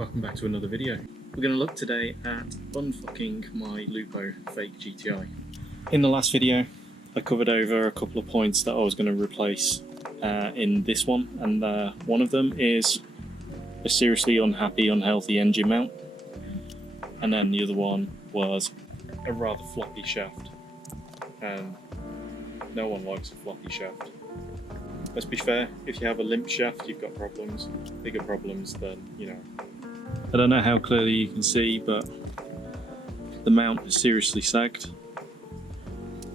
welcome back to another video. We're going to look today at unfucking my Lupo fake GTI. In the last video I covered over a couple of points that I was going to replace in this one, and one of them is a seriously unhappy, unhealthy engine mount, and then the other one was a rather floppy shaft, and no one likes a floppy shaft. Let's be fair, if you have a limp shaft you've got problems, bigger problems than, you know. I don't know how clearly you can see, but the mount is seriously sagged,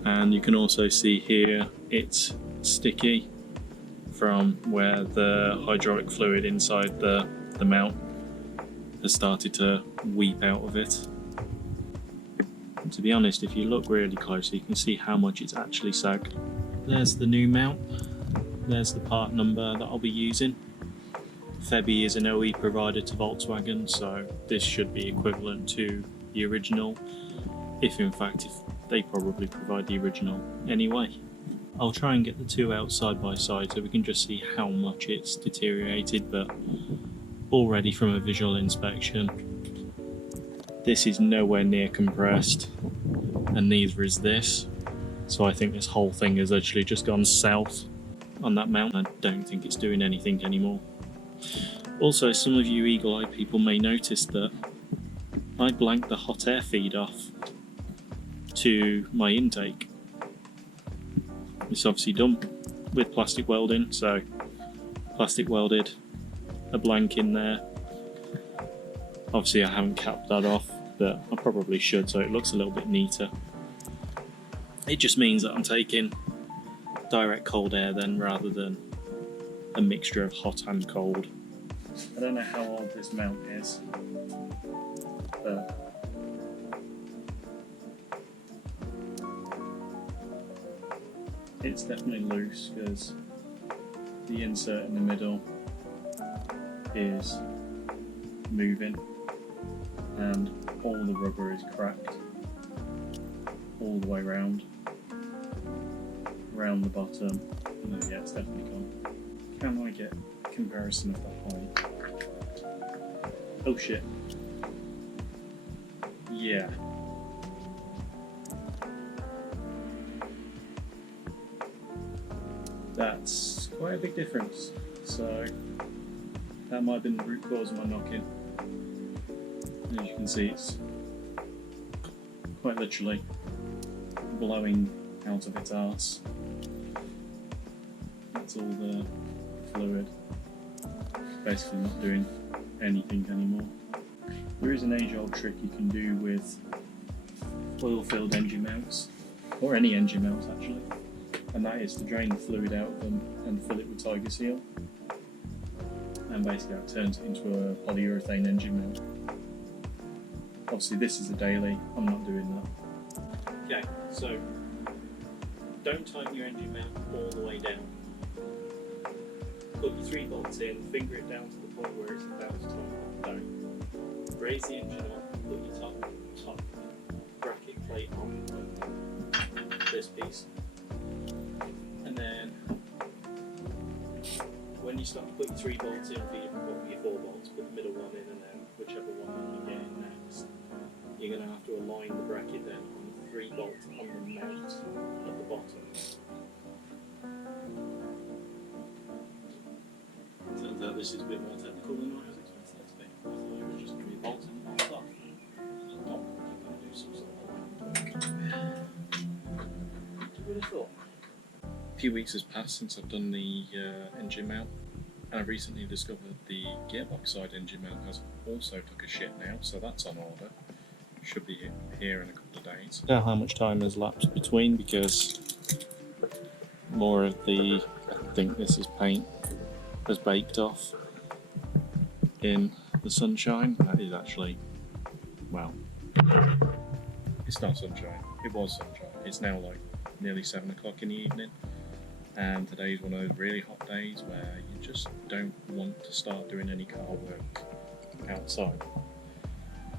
and you can also see here it's sticky from where the hydraulic fluid inside the mount has started to weep out of it. And to be honest, if you look really closely, you can see how much it's actually sagged. There's the new mount, there's the part number that I'll be using. Febi is an OE provider to Volkswagen, so this should be equivalent to the original, if they probably provide the original anyway. I'll try and get the two out side by side so we can just see how much it's deteriorated, but already from a visual inspection, this is nowhere near compressed, and neither is this. So I think this whole thing has actually just gone south on that mount. I don't think it's doing anything anymore. Also, some of you eagle-eyed people may notice that I blanked the hot air feed off to my intake. It's obviously done with plastic welding, so plastic welded a blank in there. Obviously I haven't capped that off, but I probably should, so it looks a little bit neater. It just means that I'm taking direct cold air then, rather than a mixture of hot and cold. I don't know how old this mount is, but it's definitely loose because the insert in the middle is moving and all the rubber is cracked all the way around the bottom. And then, yeah, it's definitely gone. Can I get a comparison of the height? Oh shit. Yeah. That's quite a big difference. So that might have been the root cause of my knocking. As you can see, it's quite literally blowing out of its arse. That's all the fluid. Basically not doing anything anymore. There is an age-old trick you can do with oil-filled engine mounts, or any engine mounts actually, and that is to drain the fluid out of them and fill it with Tiger Seal, and basically that turns it into a polyurethane engine mount. Obviously this is a daily, I'm not doing that. Okay, so don't tighten your engine mount all the way down. Put your 3 bolts in, finger it down to the point where it's about to tighten down. Raise the engine up, put your top bracket plate on this piece, and then when you start to put your 3 bolts in for your 4 bolts, put the middle one in, and then whichever one you get in next, you're going to have to align the bracket then on the 3 bolts on the mount at the bottom. Turns out this is a bit more technical than I was expecting it to be. I thought it was just going to be bolts and bolts off. Not you're going to do some sort of I would have thought. A few weeks has passed since I've done the engine mount, and I've recently discovered the gearbox side engine mount has also took a shit now, so that's on order. Should be here in a couple of days. I don't know how much time has lapsed between, because more of the, I think this is paint, has baked off in the sunshine. That is actually, well, it's not sunshine, it was sunshine. It's now like nearly 7 o'clock in the evening, and today's one of those really hot days where you just don't want to start doing any car work outside.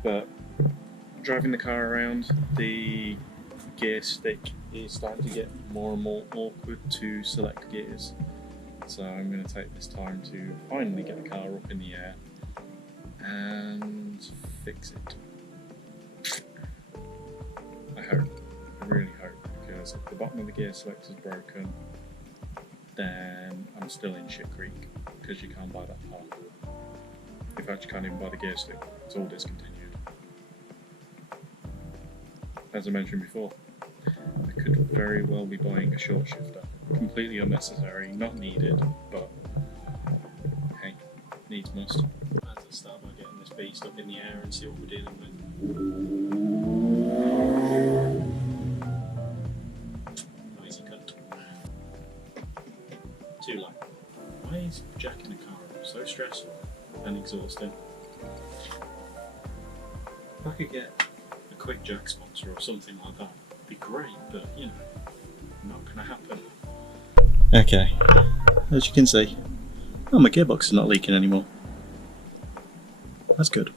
But driving the car around, the gear stick is starting to get more and more awkward to select gears. So I'm going to take this time to finally get the car up in the air and fix it. I hope. I really hope, because if the bottom of the gear selector is broken, then I'm still in shit creek, because you can't buy that part. In fact, you can't even buy the Gearstick, it's all discontinued. As I mentioned before, I could very well be buying a short shifter. Completely unnecessary, not needed, but hey, needs must. Let's start by getting this beast up in the air and see what we're dealing with. Noisy cunt. Too loud. Why is jacking a car up so stressful and exhausting? If I could get a quick jack sponsor or something like that, it'd be great, but you know, not gonna happen. Okay, as you can see, oh, my gearbox is not leaking anymore. That's good.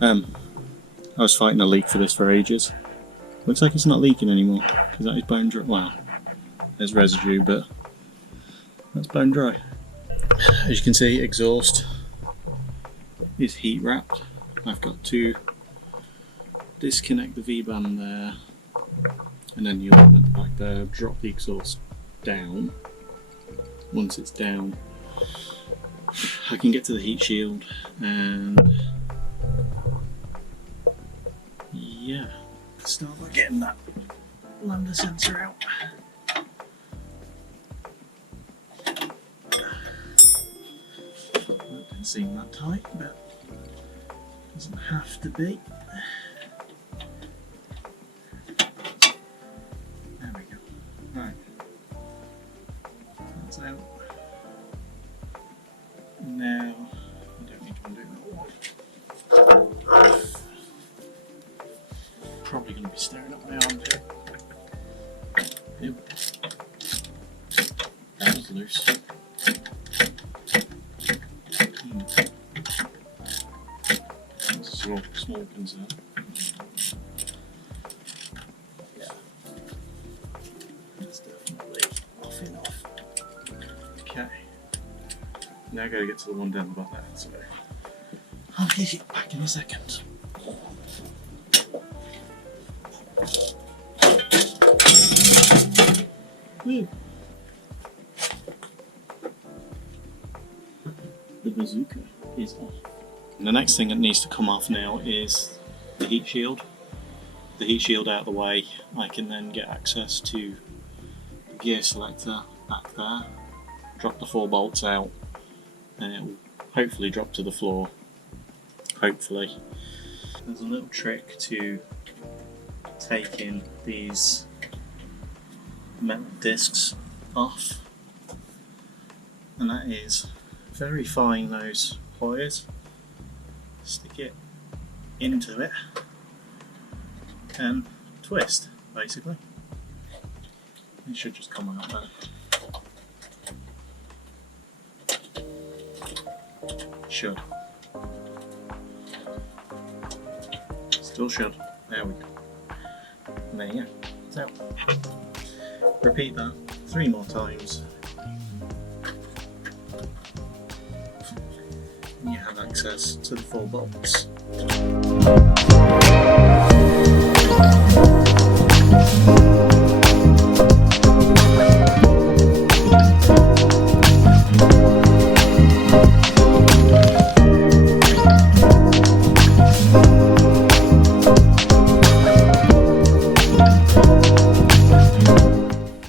I was fighting a leak for this for ages. Looks like it's not leaking anymore, because that is bone dry. Wow, there's residue, but that's bone dry. As you can see, exhaust is heat wrapped. I've got to disconnect the V-band there, and then the other one at the back there, drop the exhaust down. Once it's down, I can get to the heat shield, and yeah, start by getting that lambda sensor out. That didn't seem that tight, but doesn't have to be. There we go. Right, that's out. Now, I don't need to undo that one. Probably going to be staring up my armpit. Ew. That was loose. That's a small concern. Yeah. That's definitely off enough. Okay. Now I gotta get to the one down the bottom, so I'll get it back in a second. Woo. The bazooka is off. And the next thing that needs to come off now is the heat shield. The heat shield out of the way, I can then get access to the gear selector back there, drop the 4 bolts out, and it will hopefully drop to the floor. Hopefully. There's a little trick to taking these metal discs off, and that is verifying those pliers, stick it into it and twist, basically. It should just come out there. Should. Still should. There we go. And there you go. It's out. Repeat that 3 more times. And you have access to the 4 bolts.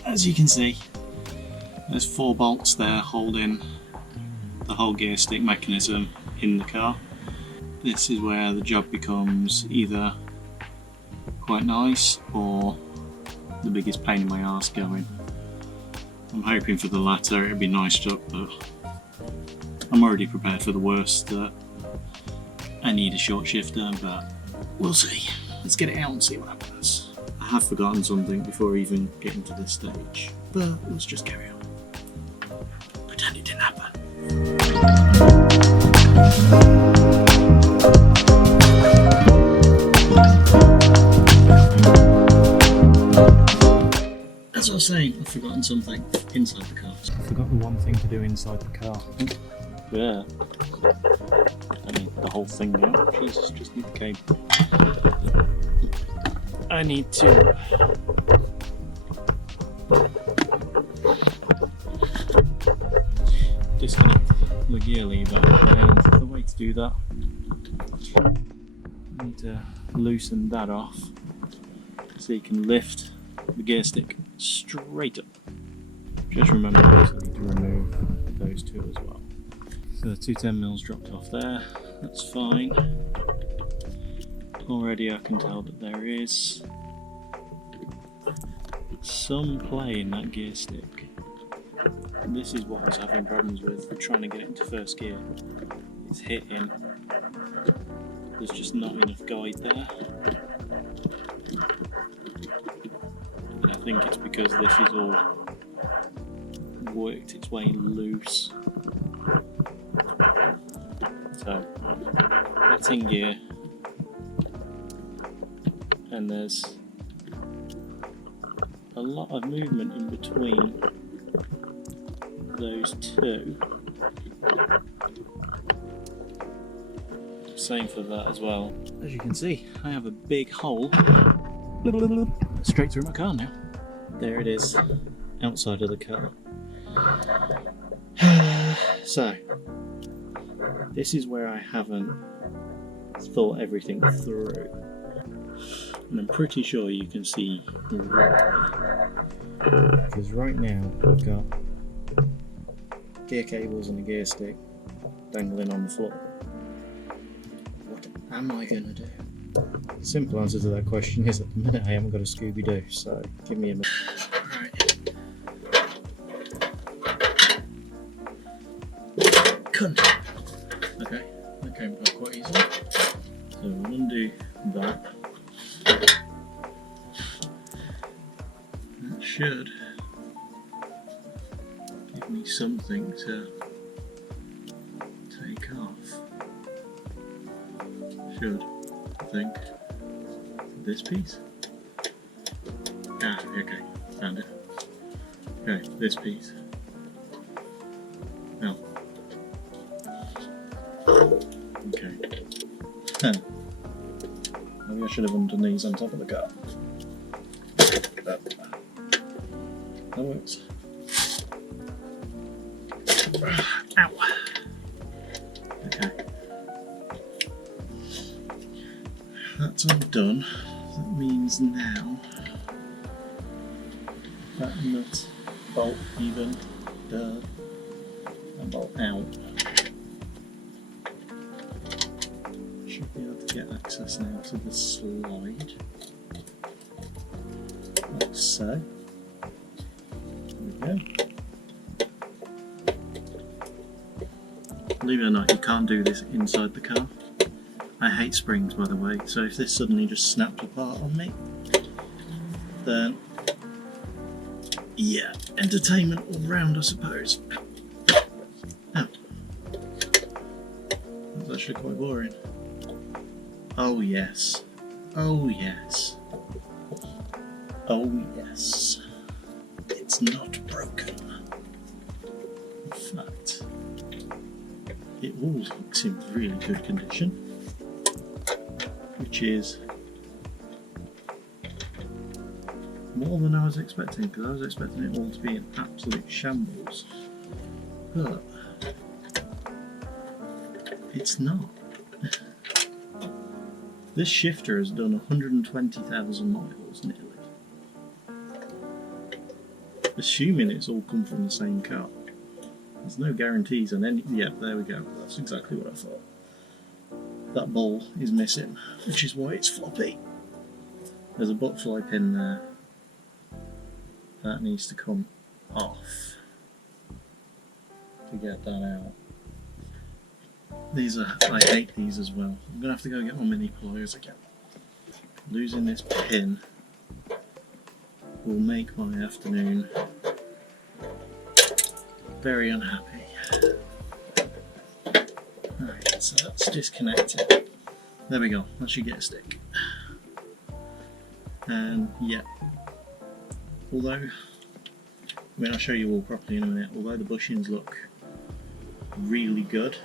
As you can see, there's 4 bolts there holding the whole gear stick mechanism in the car. This is where the job becomes either quite nice or the biggest pain in my arse going. I'm hoping for the latter, it'd be nice job, but I'm already prepared for the worst, that I need a short shifter, but we'll see. Let's get it out and see what happens. I have forgotten something before even getting to this stage, but let's just carry on. Pretend it didn't happen. As I was saying, I've forgotten something inside the car. I forgot the one thing to do inside the car. Yeah. I mean, the whole thing out. Jesus, just need the cable. I need to disconnect the gear lever, and the way to do that, you need to loosen that off so you can lift the gear stick straight up. Just remember you also need to remove those two as well. So the 210mm dropped off there, that's fine. Already I can tell that there is some play in that gear stick. This is what I was having problems with trying to get it into first gear. It's hitting. There's just not enough guide there. And I think it's because this is all worked its way loose. So that's in gear. And there's a lot of movement in between those two. Same for that as well. As you can see, I have a big hole straight through my car now. There it is, outside of the car. So, this is where I haven't thought everything through. And I'm pretty sure you can see why. Because right now I've got gear cables and a gear stick dangling on the floor. What am I going to do? The simple answer to that question is at the minute I haven't got a Scooby-Doo, so give me a minute. Right. Cunt. Okay, that came out quite easily. So we'll undo that. That should give me something to take off. Should, I think. This piece? Ah, okay, found it. Okay, this piece. No. Okay. Maybe I should have undone these on top of the car. That works. Ow! Okay. That's all done. That means now that nut bolt even and bolt out. Should be able to get access now to the slide. Like so. There we go. Believe it or not, you can't do this inside the car. I hate springs, by the way, so if this suddenly just snapped apart on me, then yeah, entertainment all round, I suppose. Oh. That's actually quite boring. Oh yes. Oh yes. Oh yes. It's not broken. In fact, it all looks in really good condition, which is more than I was expecting, because I was expecting it all to be in absolute shambles, but it's not. This shifter has done 120,000 miles nearly. Assuming it's all come from the same car. There's no guarantees on any. Yeah, there we go. That's exactly what I thought. That ball is missing, which is why it's floppy. There's a butt-fly pin there. That needs to come off to get that out. These are, I hate these as well. I'm going to have to go get my mini pliers again. Losing this pin will make my afternoon very unhappy. Alright, so that's disconnected. There we go, that's your Gearstick. And yeah, although, I'll show you all properly in a minute, although the bushings look really good,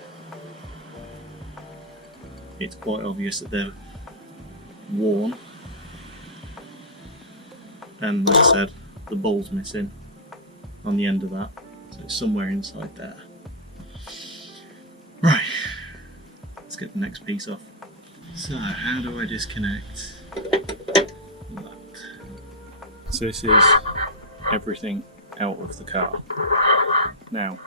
it's quite obvious that they're worn. And like I said, the ball's missing on the end of that, so it's somewhere inside there. Right, let's get the next piece off. So how do I disconnect that? So this is everything out of the car. Now,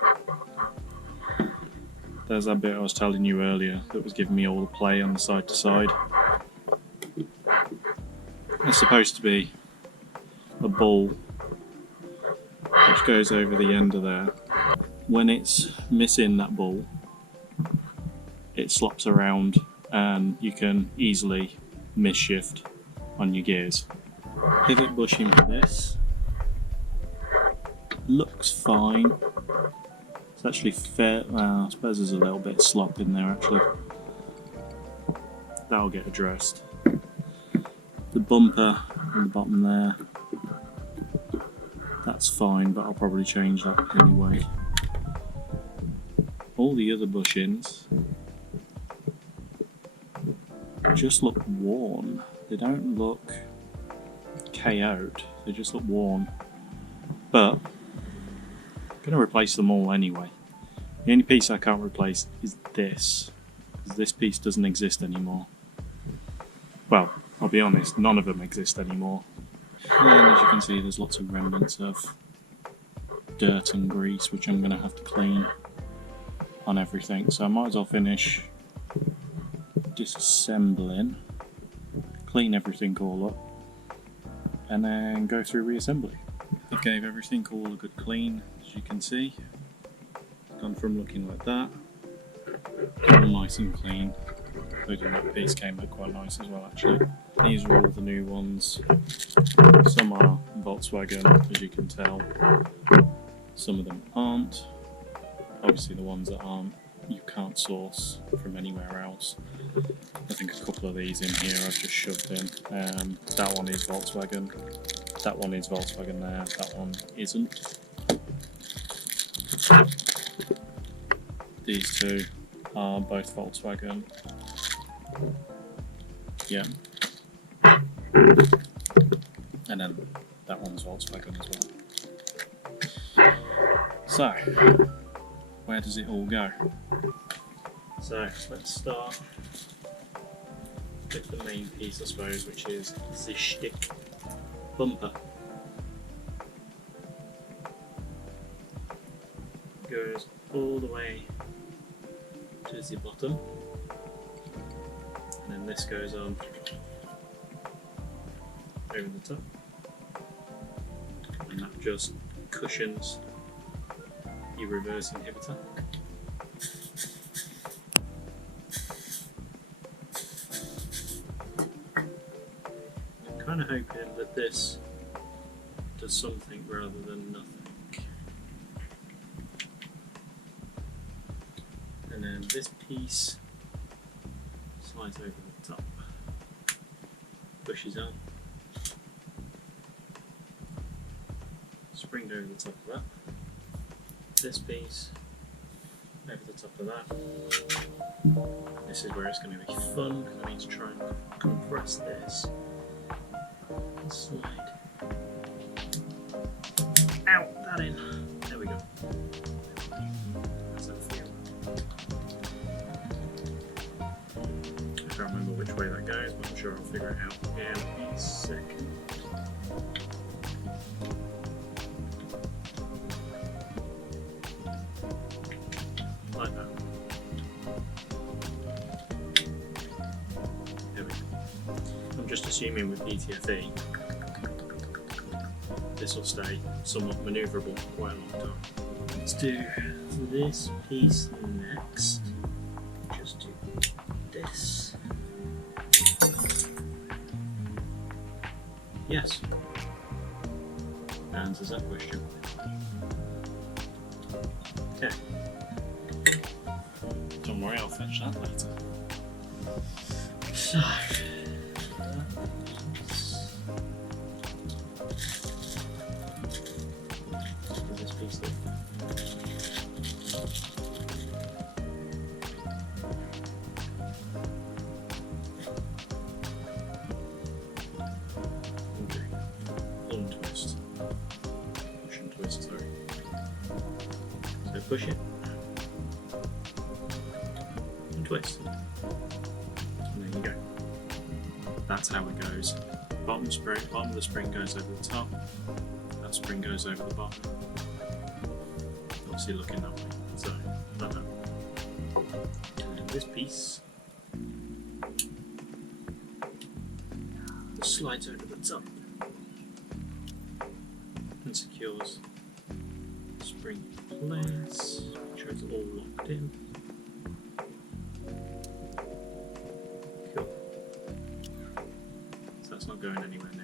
there's that bit I was telling you earlier that was giving me all the play on the side to side. It's supposed to be a ball which goes over the end of there. When it's missing that ball, it slops around and you can easily misshift on your gears. Pivot bushing for this looks fine. It's actually fair. Well, I suppose there's a little bit of slop in there actually. That'll get addressed. The bumper on the bottom there, that's fine, but I'll probably change that anyway. All the other bushings just look worn. They don't look KO'd, they just look worn. But I'm going to replace them all anyway. The only piece I can't replace is this, because this piece doesn't exist anymore. Well, I'll be honest, none of them exist anymore. And as you can see, there's lots of remnants of dirt and grease, which I'm going to have to clean on everything. So I might as well finish disassembling, clean everything all up, and then go through reassembly. I gave everything all a good clean, as you can see. It's gone from looking like that, all nice and clean. Including that piece came out quite nice as well actually. These are all the new ones. Some are Volkswagen, as you can tell. Some of them aren't. Obviously the ones that aren't, you can't source from anywhere else. I think a couple of these in here I've just shoved in. That one is Volkswagen. That one is Volkswagen there. That one isn't. These two are both Volkswagen. Yeah. And then that one's Volkswagen as well. So, where does it all go? So, let's start with the main piece, I suppose, which is the Gearstick bumper. Goes all the way to the bottom. And then this goes on over the top, and that just cushions your reverse inhibitor. I'm kind of hoping that this does something rather than nothing. And then this piece slides over the top, pushes on, spring over the top of that, this piece over the top of that. This is where it's going to be fun, because I need to try and compress this and slide out that in. There we go. How's that feel? I can't remember which way that goes, but I'm sure I'll figure it out in a second. Like that. There we go. I'm just assuming with ETFE this will stay somewhat manoeuvrable for quite a long time. Let's do this piece next. Just do this. Yes. Answers that question. Okay. Don't worry, I'll fetch that later. So, this piece there. push it, and twist. And there you go. That's how it goes. Bottom of the spring goes over the top, that spring goes over the bottom. Obviously looking that way, so like that. And this piece slides over the top and secures the spring in place. Make sure it's all locked in. Cool. So that's not going anywhere now.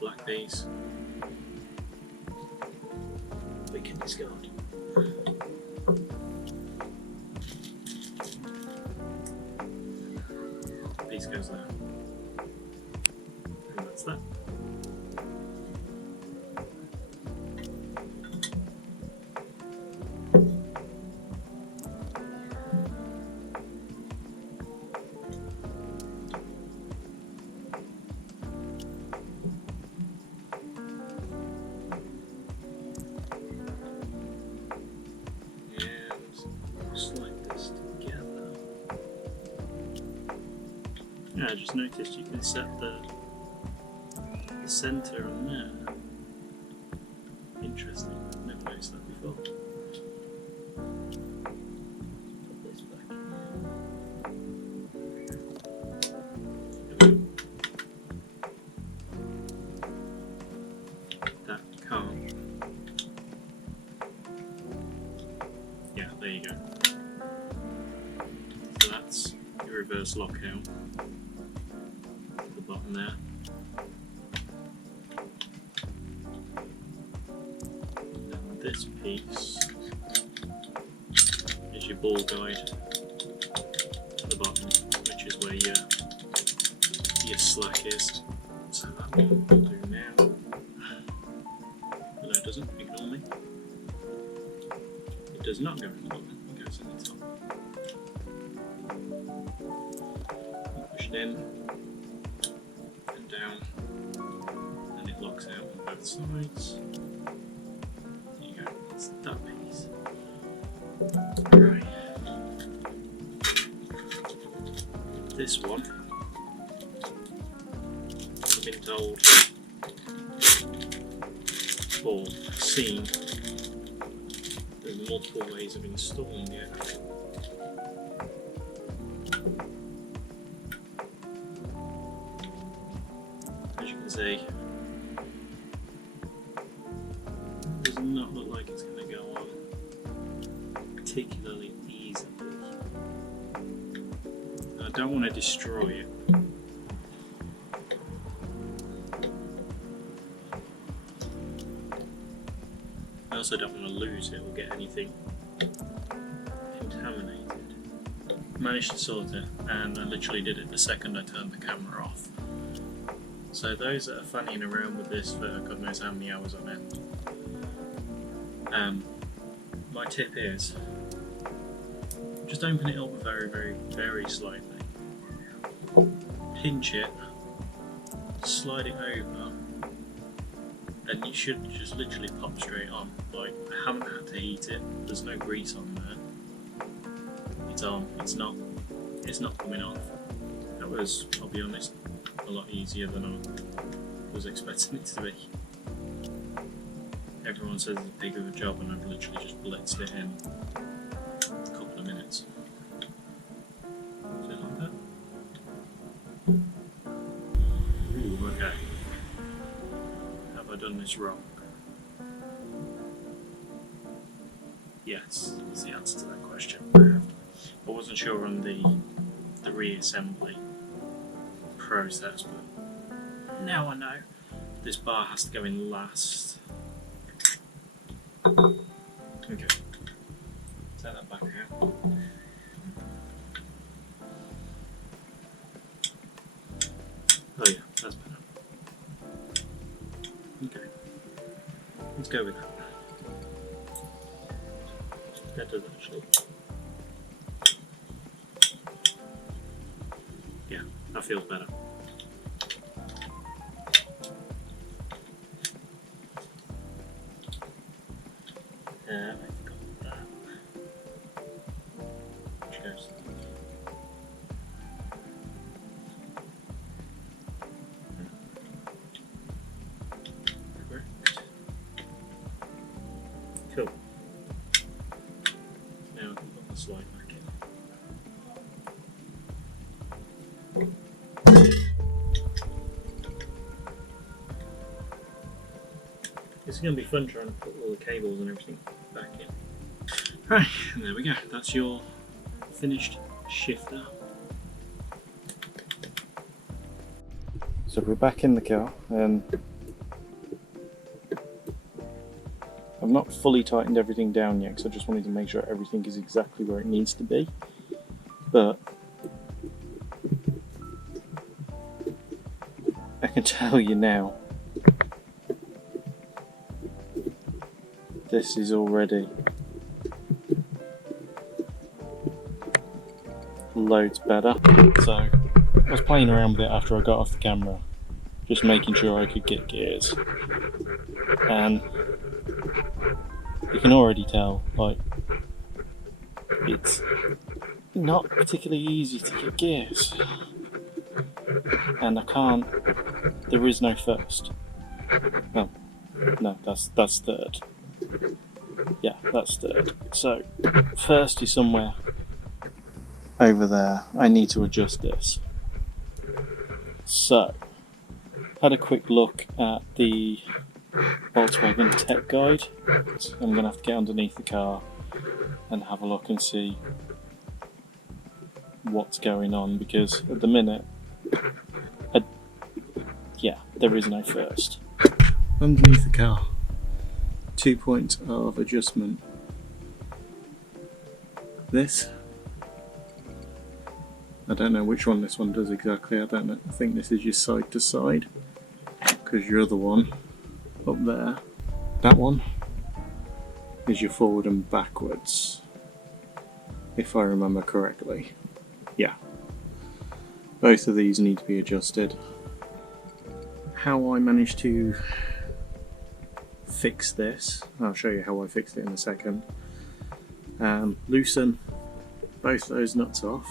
Black piece we can discard. Piece goes there. And that's that. Yeah, I just noticed you can set the centre on there. Interesting, never noticed that before. Put this back. There we go. That can't. Yeah, there you go. So that's your reverse lockout. Button there. And this piece is your ball guide at the bottom, which is where your slack is. So that one will do now. No, it doesn't. Ignore me. It does not go in the bottom. It goes in the top. Push it in. Down, and it locks out on both sides. There you go, that's that piece. Right. This one, I've been told or seen there's multiple ways of installing it. See, does not look like it's going to go on particularly easily. I don't want to destroy it. I also don't want to lose it or get anything contaminated. Managed to sort it, and I literally did it the second I turned the camera off. So those that are fanning around with this for God knows how many hours on end, my tip is just open it up very slightly, pinch it, slide it over, and you should just literally pop straight on. Like, I haven't had to heat it, there's no grease on there, it's on, it's not coming off. That was, I'll be honest, a lot easier than I was expecting it to be. Everyone says it's a big of a job, and I've literally just blitzed it in a couple of minutes. Something like that. Ooh, okay. Have I done this wrong? Yes, is the answer to that question. I wasn't sure on the reassembly process, but now I know. This bar has to go in last. Okay, take that back out. Oh yeah, that's better. Okay, let's go with that. That does actually. Yeah, that feels better. goes. Cool. Now I can put the slide back in. It's going to be fun trying to put all the cables and everything back in. Right, and there we go. That's your finished shifter. So we're back in the car, and I've not fully tightened everything down yet because I just wanted to make sure everything is exactly where it needs to be. But I can tell you now, this is already loads better. So I was playing around with it after I got off the camera, just making sure I could get gears, and you can already tell, like, it's not particularly easy to get gears, and I can't. There is no first. Well, no, that's third. Yeah, that's third. So first is somewhere over there. I need to adjust this. So had a quick look at the Volkswagen Tech Guide. So I'm going to have to get underneath the car and have a look and see what's going on, because at the minute, yeah, there is no first. Underneath the car, 2 points of adjustment. This, I don't know which one this one does exactly. I don't know. I think this is your side to side, because your other one up there, that one is your forward and backwards, if I remember correctly. Yeah, both of these need to be adjusted. How I managed to fix this, I'll show you how I fixed it in a second. Loosen both those nuts off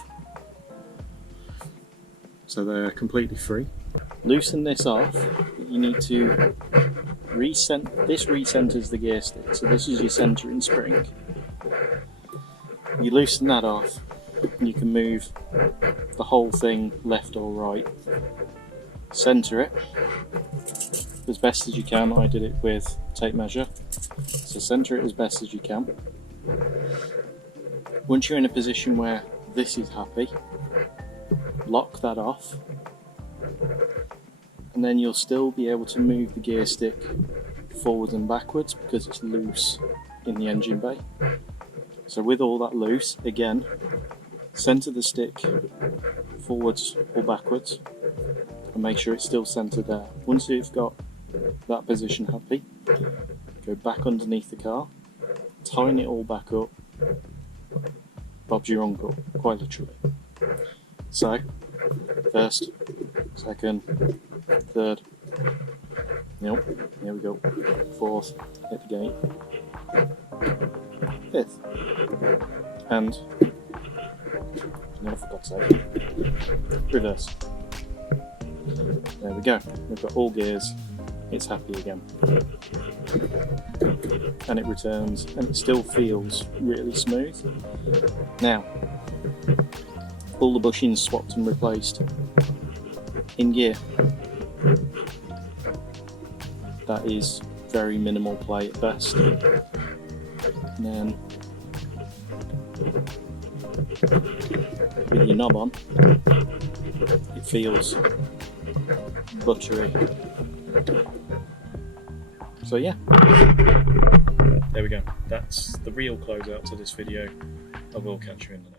so they're completely free. Loosen this off. You need to this recenters the gear stick, so this is your centering spring. You loosen that off and you can move the whole thing left or right. Center it as best as you can. I did it with tape measure, so center it as best as you can. Once you're in a position where this is happy, lock that off, and then you'll still be able to move the gear stick forwards and backwards because it's loose in the engine bay. So with all that loose, again, center the stick forwards or backwards and make sure it's still centered there. Once you've got that position happy, go back underneath the car, tighten it all back up. Bob's your uncle, quite literally. So, first, second, third, nope, here we go, fourth, hit the gate, fifth, and, no, for God's sake, reverse. There we go, we've got all gears, it's happy again. And it returns, and it still feels really smooth. Now, all the bushings swapped and replaced in gear. That is very minimal play at best. And then with your knob on, it feels buttery. So yeah, there we go. That's the real closeout to this video. I will catch you in the next.